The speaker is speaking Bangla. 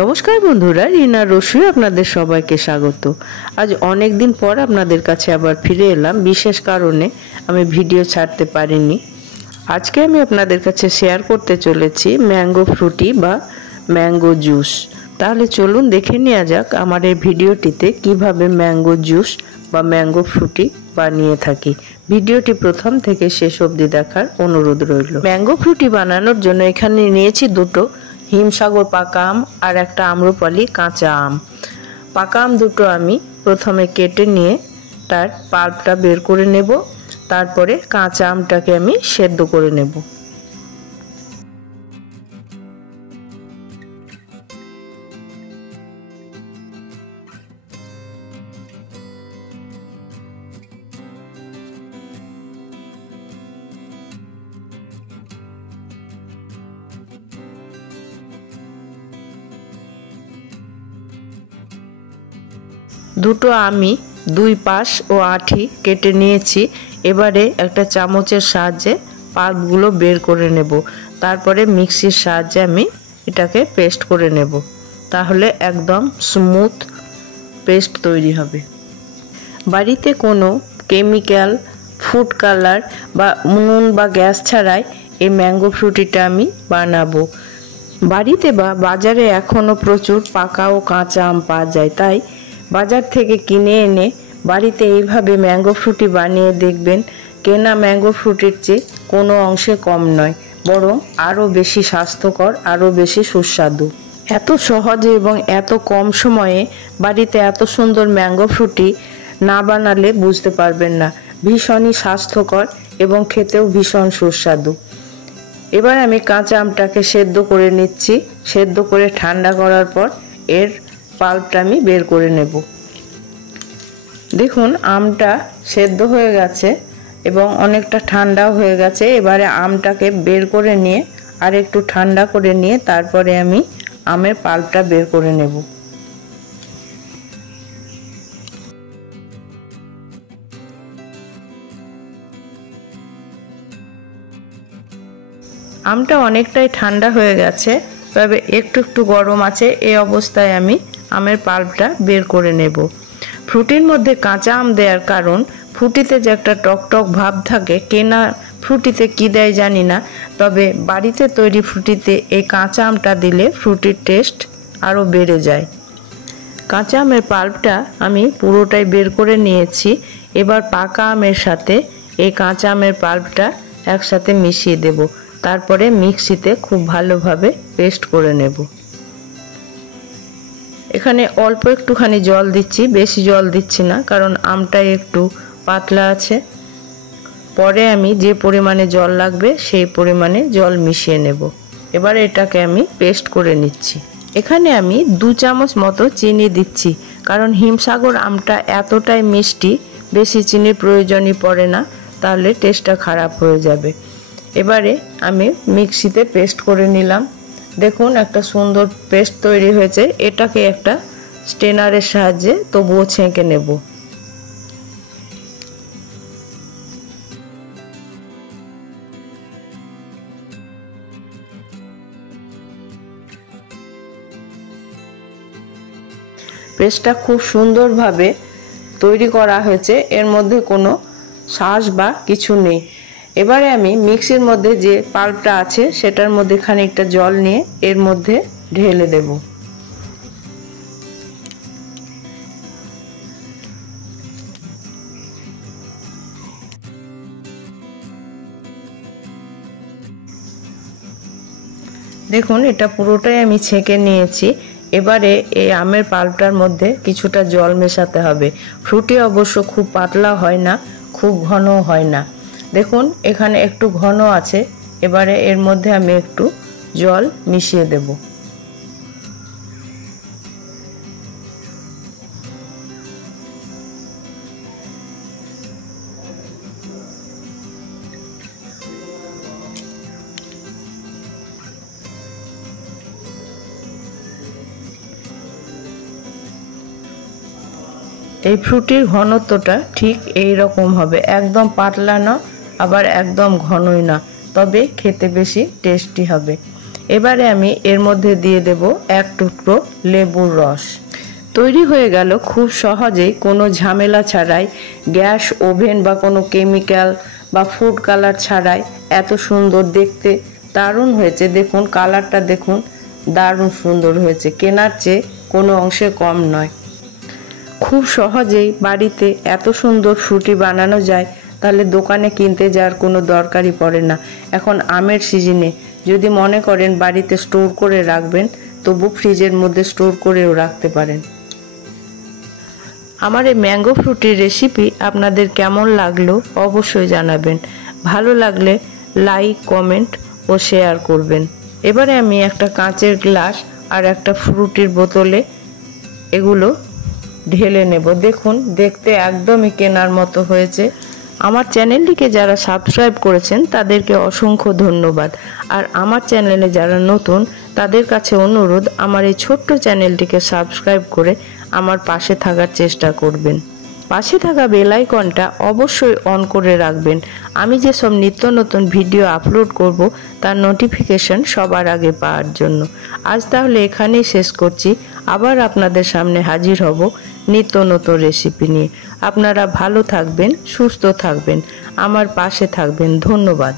নমস্কার বন্ধুরা, রিনা রসুই আপনাদের সবাইকে স্বাগত। আজ অনেক দিন পর আপনাদের কাছে আবার ফিরে এলাম। বিশেষ কারণে আমি ভিডিও ছাড়তে পারিনি। আজকে আমি আপনাদের কাছে শেয়ার করতে চলেছি ম্যাঙ্গো ফ্রুটি বা ম্যাঙ্গো জুস। তাহলে চলুন দেখে নেওয়া যাক আমার এই ভিডিওটিতে কিভাবে ম্যাঙ্গো জুস বা ম্যাঙ্গো ফ্রুটি বানিয়ে থাকি। ভিডিওটি প্রথম থেকে শেষ অবধি দেখার অনুরোধ রইল। ম্যাঙ্গো ফ্রুটি বানানোর জন্য এখানে নিয়েছি দুটো হিমসাগর পাকা আম আর একটা আম্রপালি কাঁচা আম। পাকা আম দুটো আমি প্রথমে কেটে নিয়ে তার পাল্পটা বের করে নেব, তারপরে কাঁচা আমটাকে আমি সেদ্ধ করে নেব। দুটো আমি দুই পাশ ও আঁটি কেটে নিয়েছি। এবারে একটা চামচের সাহায্যে পাল্পগুলো বের করে নেব, তারপরে মিক্সির সাহায্যে আমি এটাকে পেস্ট করে নেব। তাহলে একদম স্মুথ পেস্ট তৈরি হবে। বাড়িতে কোনো কেমিক্যাল, ফুড কালার বা নুন বা গ্যাস ছাড়াই এই ম্যাঙ্গো ফ্রুটিটা আমি বানাবো। বাড়িতে বা বাজারে এখনও প্রচুর পাকা ও কাঁচা আম পাওয়া যায়, তাই বাজার থেকে কিনে এনে বাড়িতে এইভাবে ম্যাঙ্গো ফ্রুটি বানিয়ে দেখবেন। কেনা ম্যাঙ্গো ফ্রুটির চেয়ে কোনো অংশে কম নয়, বরং আরও বেশি স্বাস্থ্যকর, আরও বেশি সুস্বাদু। এত সহজে এবং এত কম সময়ে বাড়িতে এত সুন্দর ম্যাঙ্গো ফ্রুটি না বানালে বুঝতে পারবেন না। ভীষণই স্বাস্থ্যকর এবং খেতেও ভীষণ সুস্বাদু। এবার আমি কাঁচা আমটাকে সেদ্ধ করে নিচ্ছি। সেদ্ধ করে ঠান্ডা করার পর এর পাল্পটা আমি বের করে নেব। দেখুন আমটা সেদ্ধ হয়ে গেছে এবং অনেকটা ঠান্ডাও হয়ে গেছে। এবারে আমটাকে বের করে নিয়ে আর একটু ঠান্ডা করে নিয়ে তারপরে আমি আমের পাল্পটা বের করে নেব। আমটা অনেকটাই ঠান্ডা হয়ে গেছে, তবে একটু একটু গরম আছে। এই অবস্থায় আমি আমের পাল্পটা বের করে নেব। ফ্রুটির মধ্যে কাঁচা আম দেওয়ার কারণ ফ্রুটিতে যে একটা টকটক ভাব থাকে, কেনা ফ্রুটিতে কী দেয় জানি না, তবে বাড়িতে তৈরি ফ্রুটিতে এই কাঁচা আমটা দিলে ফ্রুটির টেস্ট আরও বেড়ে যায়। কাঁচা আমের পাল্পটা আমি পুরোটাই বের করে নিয়েছি। এবার পাকা আমের সাথে এই কাঁচা আমের পাল্পটা একসাথে মিশিয়ে দেব, তারপরে মিক্সিতে খুব ভালোভাবে পেস্ট করে নেব। এখানে অল্প একটুখানি জল দিচ্ছি, বেশি জল দিচ্ছি না, কারণ আমটা একটু পাতলা আছে। পরে আমি যে পরিমাণে জল লাগবে সেই পরিমাণে জল মিশিয়ে নেব। এবার এটাকে আমি পেস্ট করে নিচ্ছি। এখানে আমি 2 চামচ মতো চিনি দিচ্ছি, কারণ হিমসাগর আমটা এতটাই মিষ্টি, বেশি চিনির প্রয়োজনই পড়ে না, তাহলে টেস্টটা খারাপ হয়ে যাবে। এবারে আমি মিক্সিতে পেস্ট করে নিলাম। দেখুন একটা সুন্দর পেস্ট তৈরি হয়েছে। এটাকে একটা স্ট্রেনারের সাহায্যে তবুও ছেঁকে নেব। পেস্টটা খুব সুন্দরভাবে তৈরি করা হয়েছে, এর মধ্যে কোনো শাঁস বা কিছু নেই। এবারে আমি মিক্সির মধ্যে যে পাল্পটা আছে সেটার মধ্যে খানিকটা জল নিয়ে এর মধ্যে ঢেলে দেব। দেখুন এটা পুরোটাই আমি ছেঁকে নিয়েছি। এবারে এই আমের পাল্পটার মধ্যে কিছুটা জল মেশাতে হবে। ফ্রুটি অবশ্য খুব পাতলা হয় না, খুব ঘনও হয় না। দেখুন এখানে একটু ঘন আছে। এবারে এর মধ্যে আমি একটু জল মিশিয়ে দেব। এই ফ্রুটির ঘনত্বটা ঠিক এই রকম হবে, একদম পাতলা না আবার একদম ঘনই না, তবে খেতে বেশি টেস্টি হবে। এবারে আমি এর মধ্যে দিয়ে দেব এক টুকরো লেবুর রস। তৈরি হয়ে গেল খুব সহজেই, কোনো ঝামেলা ছাড়াই, গ্যাস, ওভেন বা কোনো কেমিক্যাল বা ফুড কালার ছাড়াই। এত সুন্দর দেখতে, দারুণ হয়েছে। দেখুন কালারটা দেখুন, দারুণ সুন্দর হয়েছে, কেনার চেয়ে কোনো অংশে কম নয়। খুব সহজেই বাড়িতে এত সুন্দর ফ্রুটি বানানো যায়, তাহলে দোকানে কিনতে যাওয়ার কোনো দরকারই পড়ে না। এখন আমের সিজনে যদি মনে করেন বাড়িতে স্টোর করে রাখবেন, তবু ফ্রিজের মধ্যে স্টোর করেও রাখতে পারেন। আমার এই ম্যাঙ্গো ফ্রুটির রেসিপি আপনাদের কেমন লাগলো অবশ্যই জানাবেন। ভালো লাগলে লাইক, কমেন্ট ও শেয়ার করবেন। এবারে আমি একটা কাঁচের গ্লাস আর একটা ফ্রুটির বোতলে এগুলো ঢেলে নেব। দেখুন দেখতে একদমই কেনার মতো হয়েছে। আমার চ্যানেলটিকে যারা সাবস্ক্রাইব করেছেন তাদেরকে অসংখ্য ধন্যবাদ। আর আমার চ্যানেলে যারা নতুন তাদের কাছে অনুরোধ, আমার এই ছোট্ট চ্যানেলটিকে সাবস্ক্রাইব করে আমার পাশে থাকার চেষ্টা করবেন। পাশে থাকা বেল আইকনটা অবশ্যই অন করে রাখবেন। আমি যেসব নিত্য নতুন ভিডিও আপলোড করব তার নোটিফিকেশন সবার আগে পাওয়ার জন্য। আজ তাহলে এখানেই শেষ করছি। আবার আপনাদের সামনে হাজির হব নিত্য নতুন রেসিপি নিয়ে। আপনারা ভালো থাকবেন, সুস্থ থাকবেন, আমার পাশে থাকবেন। ধন্যবাদ।